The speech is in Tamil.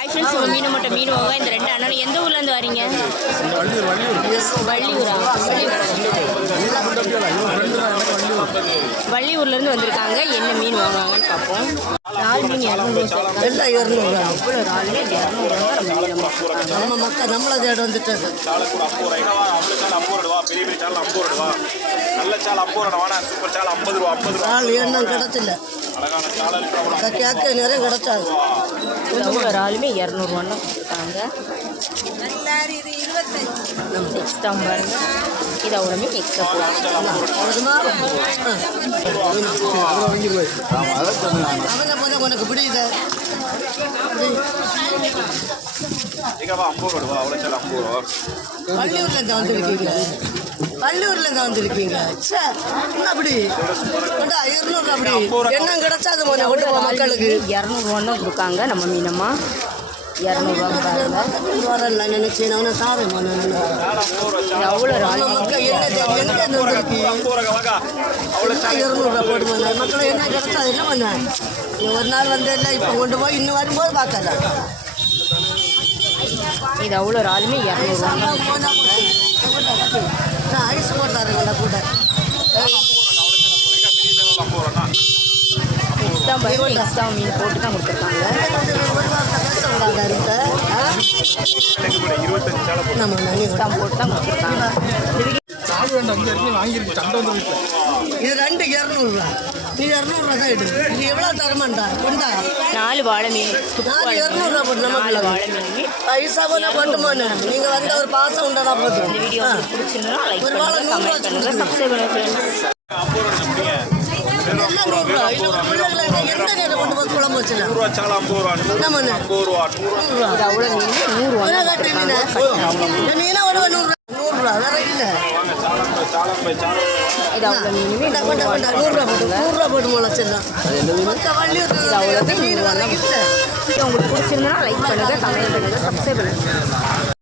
ஹாய் ஃப்ரெண்ட்ஸ் உங்கள் மீன் மட்டும் மீன் வாங்க இந்த ரெண்டு அண்ணனும் எந்த ஊர்லேருந்து வரீங்க? வள்ளியூர்? வள்ளியூர் வள்ளியூரா வள்ளியூர்லேருந்து வந்திருக்காங்க. என்ன மீன் வாங்குவாங்கன்னு பார்ப்போம். நாலு மீன் இரநூறு எல்லாம் இரநூறுவா அவ்வளோ நாலு மீன் இரநூறுவா நம்ம மக்கள் நம்மளை தேடி வந்துட்டு சாலக்கூட ஐம்பது ரூபா அவளு சால் ஐம்பது ரூபா பெரிய பெரிய சால் ஐம்பது ரூபா நல்ல சால் ஐம்பது ரூபா சூப்பர் சால் ஐம்பது ரூபா. ஐம்பது ரூபா எண்ணம் கிடச்சில்ல. அழகான கேட்க நிறைய கிடச்சாது ஒவ்வொரு ஆளுமே இரநூறுவான்னு கொடுத்துருக்காங்க நம்ம எக்ஸ்ட்ரா பாருங்க இது அவ்வளோமே எக்ஸ்ட்ரா அவனுக்குமா உனக்கு பிடிக்குது ஐம்பது ரூபா அவ்வளோ ஐம்பது ரூபா பள்ளியூர்ல இருந்து வந்திருக்கீங்க பள்ளியூர்ல இருந்து வந்திருக்கீங்க. சே என்ன அப்படி? கொண்டா இருநூறு அப்படி. எண்ணம் கிடைச்சாது போன கொண்டு போ மக்களுக்கு. இரநூறுவான்னு கொடுக்காங்க நம்ம மீனம்மா. இரநூறுவா பாருங்க சாதம் இது அவ்வளோ ஆள் மக்கள் என்ன எங்க வந்திருக்கு? இரநூறுவா போட்டு மக்களை என்ன கிடைச்சா? என்ன பண்ண? நீ ஒரு நாள் வந்து இல்லை இப்போ கொண்டு போய் இன்னும் வரும்போது பார்க்கல இது அவ்வளோ ஆளுமே இரநூறுவா சால் ஐம்பது ரூபா எக்ஸ்ட்ரா மீன் போட்டு தான் கொடுத்துருக்காங்க. பேசக்கூடாது இருக்க நம்ம எக்ஸ்ட்ரா போட்டு தான் கொடுத்துருக்காங்க இது ரெண்டு இரநூறுவா. நீ இரநூறுவா எவ்வளோ தரமாண்டா? கொண்டா? நாலு வாழை மீன் நாலு இரநூறுவா போட்டு நாலு நம்ம வாழை மீன் பைசா போனா போட்டு போன நீங்கள் வந்த ஒரு பாசம் உண்டா போதும் இந்த வீடியோ பிடிச்சிருந்தா லைக் பண்ணுங்க கமெண்ட் பண்ணுங்க சப்ஸ்கிரைப் பண்ணுங்க ஃப்ரெண்ட்ஸ் இது மீன் ஒரு நூறுரூவா நூறுரூவா வேற இல்லை இது நூறுரூவா போட்டு இது இல்லை வீடியோ உங்களுக்கு பிடிச்சிருந்தா லைக் பண்ணுங்க கமெண்ட் பண்ணுங்க சப்ஸ்கிரைப் பண்ணுங்க.